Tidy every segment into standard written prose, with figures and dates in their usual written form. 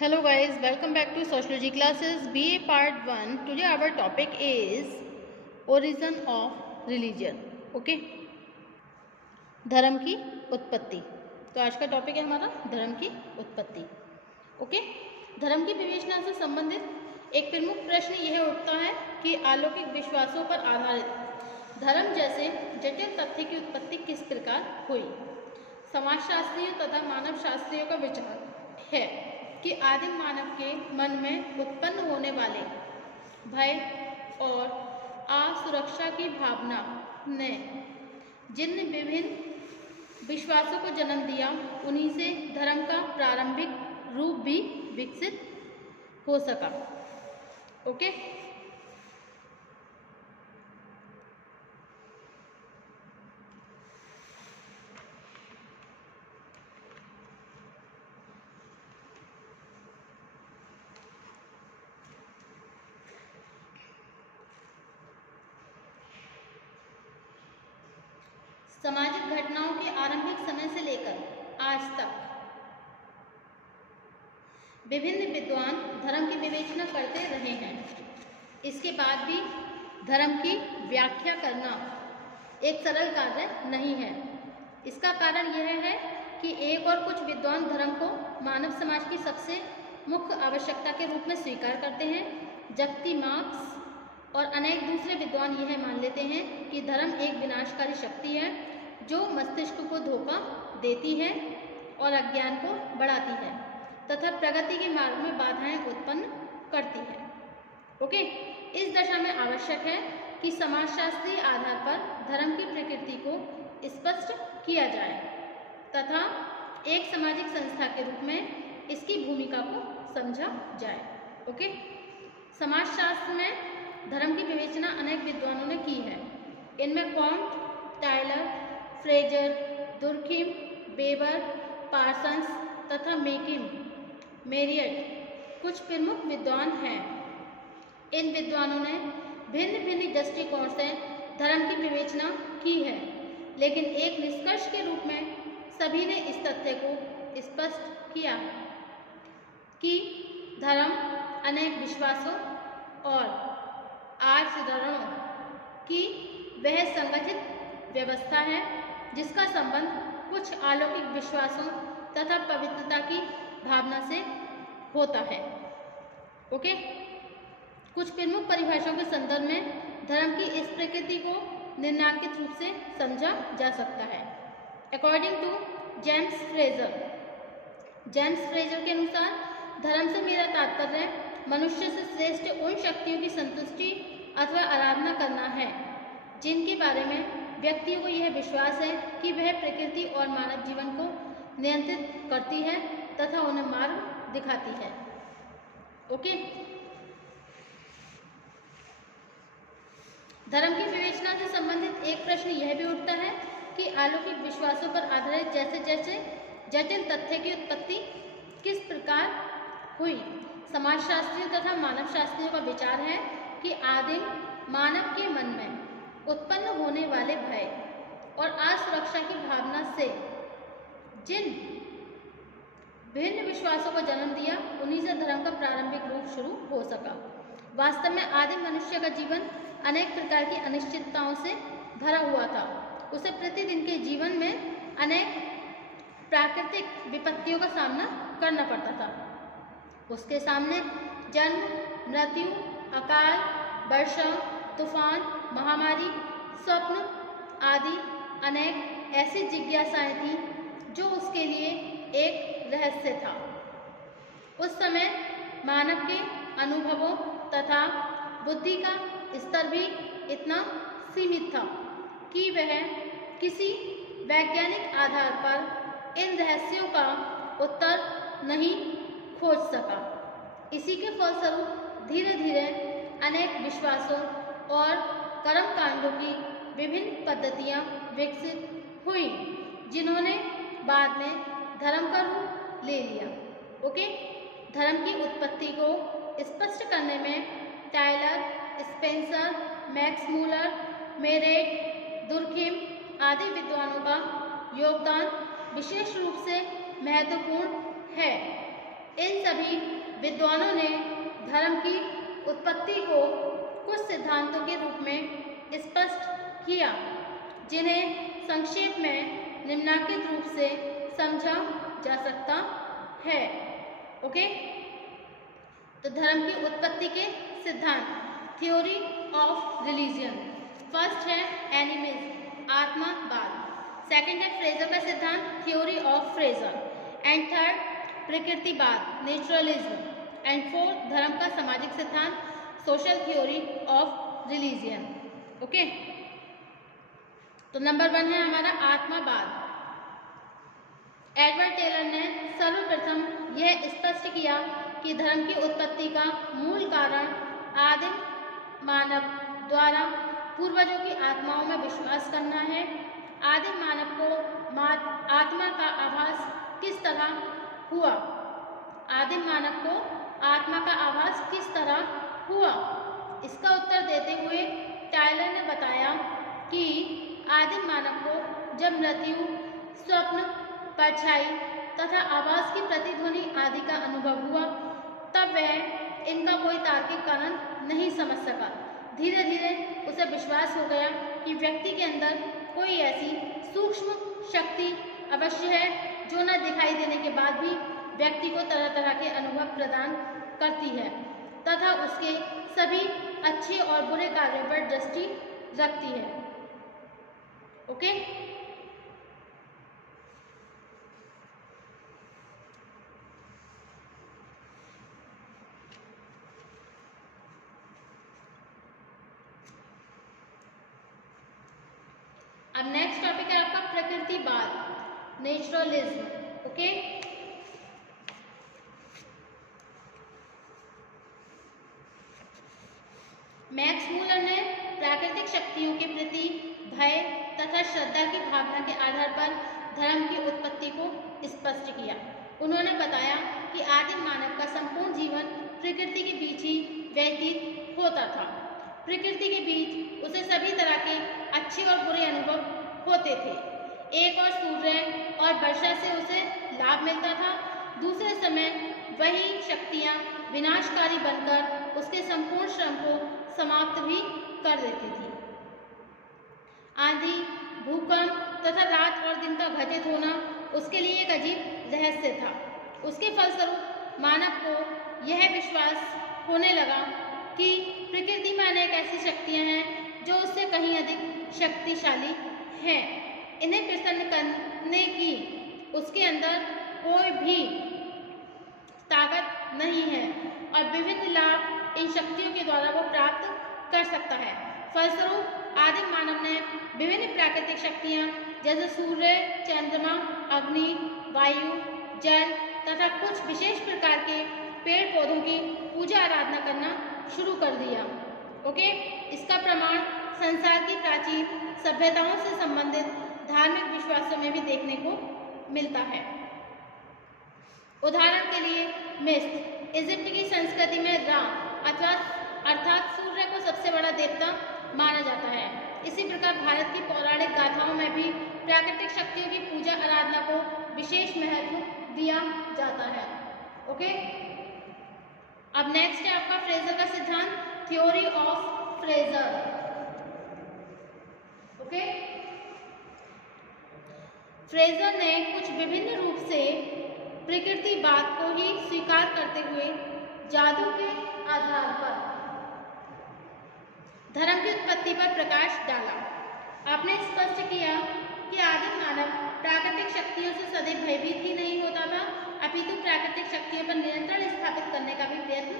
Hello guys, welcome back to Sociology classes BA part 1. Today our topic is origin of religion. Okay? धर्म की उत्पत्ति. तो आज का टॉपिक है हमारा धर्म की उत्पत्ति. ओके? धर्म की विवेचना से संबंधित एक प्रमुख प्रश्न यह उठता है कि अलौकिक विश्वासों पर आधारित धर्म जैसे जटिल तथ्य की उत्पत्ति किस प्रकार हुई. समाजशास्त्रियों तथा मानव शास्त्रियों का विचार है कि आदिम मानव के मन में उत्पन्न होने वाले भय और असुरक्षा की भावना ने जिन विभिन्न विश्वासों को जन्म दिया, उन्हीं से धर्म का प्रारंभिक रूप भी विकसित हो सका. ओके? सामाजिक घटनाओं के आरंभिक समय से लेकर आज तक विभिन्न विद्वान धर्म की विवेचना करते रहे हैं. इसके बाद भी धर्म की व्याख्या करना एक सरल कार्य नहीं है. इसका कारण यह है कि एक और कुछ विद्वान धर्म को मानव समाज की सबसे मुख्य आवश्यकता के रूप में स्वीकार करते हैं, जबकि मार्क्स और अनेक दूसरे विद्वान यह मान लेते हैं कि धर्म एक विनाशकारी शक्ति है जो मस्तिष्क को धोखा देती है और अज्ञान को बढ़ाती है तथा प्रगति के मार्ग में बाधाएं उत्पन्न करती है. ओके? इस दशा में आवश्यक है कि समाजशास्त्रीय आधार पर धर्म की प्रकृति को स्पष्ट किया जाए तथा एक सामाजिक संस्था के रूप में इसकी भूमिका को समझा जाए. ओके? समाजशास्त्र में धर्म की विवेचना अनेक विद्वानों ने की है. इनमें Comte, Tyler, Fraser, Durkheim, weber, Parsons तथा मेरियट कुछ प्रमुख विद्वान हैं. इन विद्वानों ने भिन्न भिन्न दृष्टिकोण से धर्म की विवेचना की है, लेकिन एक निष्कर्ष के रूप में सभी ने इस तथ्य को स्पष्ट किया कि धर्म अनेक विश्वासों और आचरणों की वह संगठित व्यवस्था है जिसका संबंध कुछ अलौकिक विश्वासों तथा पवित्रता की भावना से होता है. ओके? कुछ प्रमुख परिभाषाओं के संदर्भ में धर्म की इस प्रकृति को निम्नलिखित रूप से समझा जा सकता है. अकॉर्डिंग टू जेम्स फ्रेजर के अनुसार धर्म से मेरा तात्पर्य मनुष्य से श्रेष्ठ उन शक्तियों की संतुष्टि अथवा आराधना करना है जिनके बारे में व्यक्तियों को यह विश्वास है कि वह प्रकृति और मानव जीवन को नियंत्रित करती है तथा उन्हें मार्ग दिखाती है. ओके? धर्म की विवेचना से संबंधित एक प्रश्न यह भी उठता है कि अलौकिक विश्वासों पर आधारित जैसे जटिल तथ्य की उत्पत्ति किस प्रकार हुई. समाजशास्त्रियों तथा मानव शास्त्रियों का विचार है कि आदिम मानव के मन में उत्पन्न होने वाले भय और असुरक्षा की भावना से जिन भिन्न विश्वासों को जन्म दिया, उन्हीं से धर्म का प्रारंभिक रूप शुरू हो सका. वास्तव में आदिम मनुष्य का जीवन अनेक प्रकार की अनिश्चितताओं से भरा हुआ था. उसे प्रतिदिन के जीवन में अनेक प्राकृतिक विपत्तियों का सामना करना पड़ता था. उसके सामने जन्म, मृत्यु, अकाल, वर्षा, तूफान, महामारी, स्वप्न आदि अनेक ऐसी जिज्ञासाएं थीं जो उसके लिए एक रहस्य था. उस समय मानव के अनुभवों तथा बुद्धि का स्तर भी इतना सीमित था कि वह किसी वैज्ञानिक आधार पर इन रहस्यों का उत्तर नहीं खोज सका. इसी के फलस्वरूप धीरे धीरे अनेक विश्वासों और कर्मकांडों की विभिन्न पद्धतियां विकसित हुई जिन्होंने बाद में धर्म का रूप ले लिया. ओके? धर्म की उत्पत्ति को स्पष्ट करने में Tylor, Spencer, Max Muller, Marett, Durkheim आदि विद्वानों का योगदान विशेष रूप से महत्वपूर्ण है. इन सभी विद्वानों ने धर्म की उत्पत्ति को कुछ सिद्धांतों के रूप में स्पष्ट किया, जिन्हें संक्षेप में निम्नलिखित रूप से समझा जा सकता है। ओके, तो धर्म की उत्पत्ति के सिद्धांत, थ्योरी ऑफ रिलीजियन। फर्स्ट है एनिमिज्म, आत्मावाद। सेकंड है फ्रेजर का सिद्धांत, theory of Frazer. And third प्रकृतिवाद, नेचुरलिज्म। एंड फोर्थ धर्म का सामाजिक सिद्धांत, social theory of religion. Okay, तो नंबर 1 है हमारा आत्मावाद। एडवर्ड टेलर ने सर्वप्रथम यह स्पष्ट किया कि धर्म की उत्पत्ति का मूल कारण आदिम मानव द्वारा पूर्वजों की आत्माओं में विश्वास करना है। आदिम मानव को आत्मा का आभास किस तरह हुआ? आदिम मानव को आत्मा का आभास किस तरह हुआ? इसका उत्तर देते हुए टायलर ने बताया कि आदिम मानव को जब मृत्यु, स्वप्न, परछाई तथा आवाज की प्रतिध्वनि आदि का अनुभव हुआ, तब वह इनका कोई तार्किक कारण नहीं समझ सका। धीरे धीरे उसे विश्वास हो गया कि व्यक्ति के अंदर कोई ऐसी सूक्ष्म शक्ति अवश्य है जो न दिखाई देने के बाद भी व्यक्ति को तरह तरह के अनुभव प्रदान करती है तथा उसके सभी अच्छे और बुरे कार्यों पर दृष्टि रखती है। ओके, अब नेक्स्ट टॉपिक है आपका प्रकृतिवाद, नेचुरलिज्म। ओके, मैक्स मूलर ने प्राकृतिक शक्तियों के प्रति भय तथा श्रद्धा की भावना के आधार पर धर्म की उत्पत्ति को स्पष्ट किया। उन्होंने बताया कि आदिम मानव का संपूर्ण जीवन प्रकृति के बीच ही व्यतीत होता था। प्रकृति के बीच उसे सभी तरह के अच्छे और बुरे अनुभव होते थे। एक और सूर्य और वर्षा से उसे लाभ मिलता था, दूसरे समय वही शक्तियां विनाशकारी बनकर उसके संपूर्ण श्रम को समाप्त भी कर देती थी। आंधी, भूकंप तथा रात और दिन का घटित होना उसके लिए एक अजीब रहस्य था। उसके फलस्वरूप मानव को यह विश्वास होने लगा कि प्रकृति में अनेक ऐसी शक्तियां हैं जो उससे कहीं अधिक शक्तिशाली हैं। इन्हें प्रसन्न करने की उसके अंदर कोई भी ताकत नहीं है और विभिन्न लाभ इन शक्तियों के द्वारा वो प्राप्त कर सकता है। फलस्वरूप आदिम मानव ने विभिन्न प्राकृतिक शक्तियां जैसे सूर्य, चंद्रमा, अग्नि, वायु, जल तथा कुछ विशेष प्रकार के पेड़ पौधों की पूजा आराधना करना शुरू कर दिया। ओके, इसका प्रमाण संसार की प्राचीन सभ्यताओं से संबंधित धार्मिक विश्वासों में भी देखने को मिलता है। उदाहरण के लिए मिस्र, इजिप्ट की संस्कृति में रा अर्थात सूर्य को सबसे बड़ा देवता माना जाता है। इसी प्रकार भारत की पौराणिक गाथाओं में भी प्राकृतिक शक्तियों की पूजा आराधना को विशेष महत्व दिया जाता है। ओके, अब नेक्स्ट है आपका फ्रेजर का सिद्धांत, theory of Fraser. Okay, Fraser ने कुछ विभिन्न रूप से प्रकृतिवाद को ही स्वीकार करते हुए जादू के आधार पर धर्म की उत्पत्ति पर प्रकाश डाला। आपने स्पष्ट किया कि आदिम मानव प्राकृतिक शक्तियों से सदैव भयभीत ही नहीं होता था, अपितु प्राकृतिक शक्तियों पर नियंत्रण स्थापित करने का भी प्रयत्न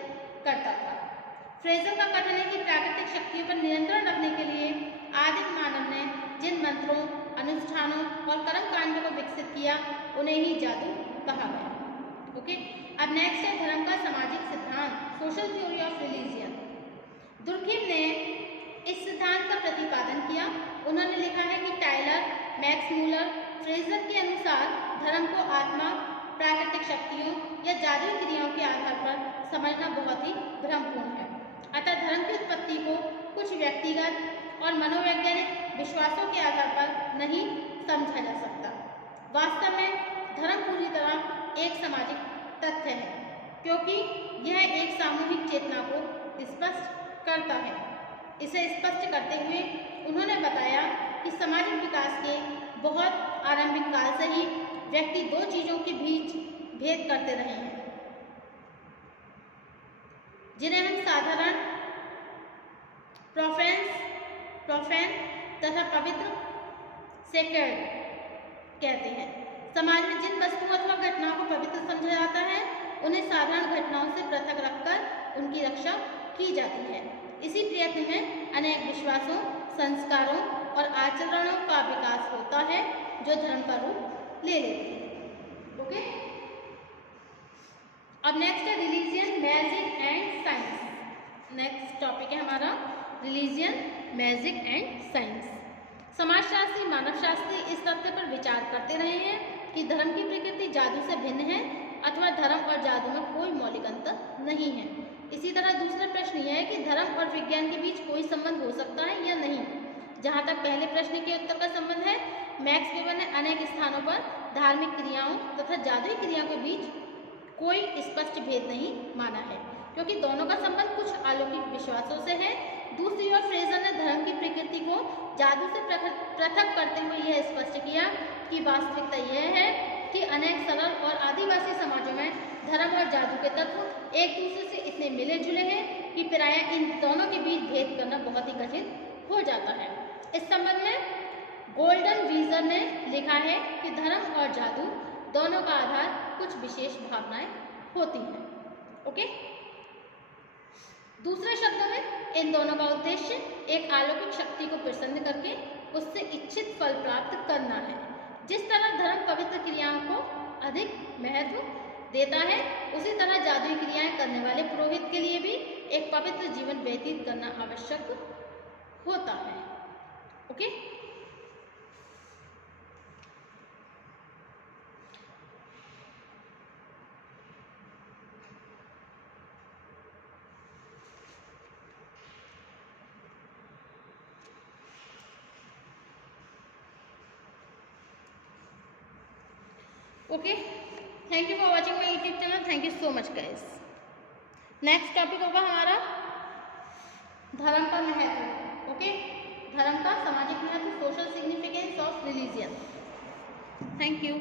करता था। फ्रेजर का कथन है कि प्राकृतिक शक्तियों पर नियंत्रण रखने के लिए आदिम मानव ने जिन मंत्रों, अनुष्ठानों और कर्मकांडों को विकसित किया उन्हें ही जादू कहा गया। ओके, अब नेक्स्ट है धर्म का सामाजिक सिद्धांत, social theory of religion. Durkheim ने इस सिद्धांत का प्रतिपादन किया। उन्होंने लिखा है कि टायलर, मैक्स मूलर, फ्रेजर के अनुसार धर्म को आत्मा, प्राकृतिक शक्तियों या जादुई क्रियाओं के आधार पर समझना बहुत ही भ्रमपूर्ण है। अतः धर्म की उत्पत्ति को कुछ व्यक्तिगत और मनोवैज्ञानिक विश्वासों के आधार पर नहीं समझा जा सकता। वास्तव में धर्म पूरी तरह एक सामाजिक तथ्य है, क्योंकि यह एक सामूहिक चेतना को स्पष्ट करता है। इसे स्पष्ट करते हुए उन्होंने बताया कि सामाजिक विकास के बहुत आरंभिक काल से ही व्यक्ति दो चीजों के बीच भेद करते रहे हैं, जिन्हें हम साधारण प्रोफेन तथा पवित्र सेक्रेड कहते हैं। समाज में जिन वस्तुओं अथवा घटनाओं को पवित्र समझा जाता है, उन्हें साधारण घटनाओं से पृथक रखकर उनकी रक्षा की जाती है। इसी प्रयत्न में अनेक विश्वासों, संस्कारों और आचरणों का विकास होता है, जो धर्म का रूप ले लेते हैं। ओके, अब नेक्स्ट है religion, magic and science. Next topic है हमारा रिलीजियन, मैजिक एंड साइंस। समाजशास्त्री, मानवशास्त्री इस तथ्य पर विचार करते रहे हैं कि धर्म की प्रकृति जादू से भिन्न है अथवा धर्म और जादू में कोई मौलिक अंतर नहीं है। इसी तरह दूसरा प्रश्न यह है कि धर्म और विज्ञान के बीच कोई संबंध हो सकता है या नहीं। जहाँ तक पहले प्रश्न के उत्तर का संबंध है, मैक्स वेबर ने अनेक स्थानों पर धार्मिक क्रियाओं तथा जादुई क्रियाओं के बीच कोई स्पष्ट भेद नहीं माना है, क्योंकि दोनों का संबंध कुछ अलौकिक विश्वासों से है। दूसरी ओर फ्रेजर ने धर्म की प्रकृति को जादू से पृथक करते हुए यह स्पष्ट किया कि वास्तविकता यह है कि अनेक सरल और आदिवासी समाजों में धर्म और जादू के तत्व एक दूसरे से इतने मिले जुले हैं कि प्रायः इन दोनों के बीच भेद करना बहुत ही कठिन हो जाता है। इस संबंध में गोल्डन वीजर ने लिखा है कि धर्म और जादू दोनों का आधार कुछ विशेष भावनाएं होती हैं। ओके, दूसरे शब्दों में इन दोनों का उद्देश्य एक अलौकिक शक्ति को प्रसन्न करके उससे इच्छित फल प्राप्त करना है। जिस तरह धर्म पवित्र क्रियाओं को अधिक महत्व देता है, उसी तरह जादुई क्रियाएं करने वाले पुरोहित के लिए भी एक पवित्र जीवन व्यतीत करना आवश्यक होता है। Okay, okay, thank you for watching my YouTube channel. Thank you so much guys. Next topic होगा हमारा धर्म का महत्व। ओके, धर्म का सामाजिक महत्व, social significance of religion. Thank you.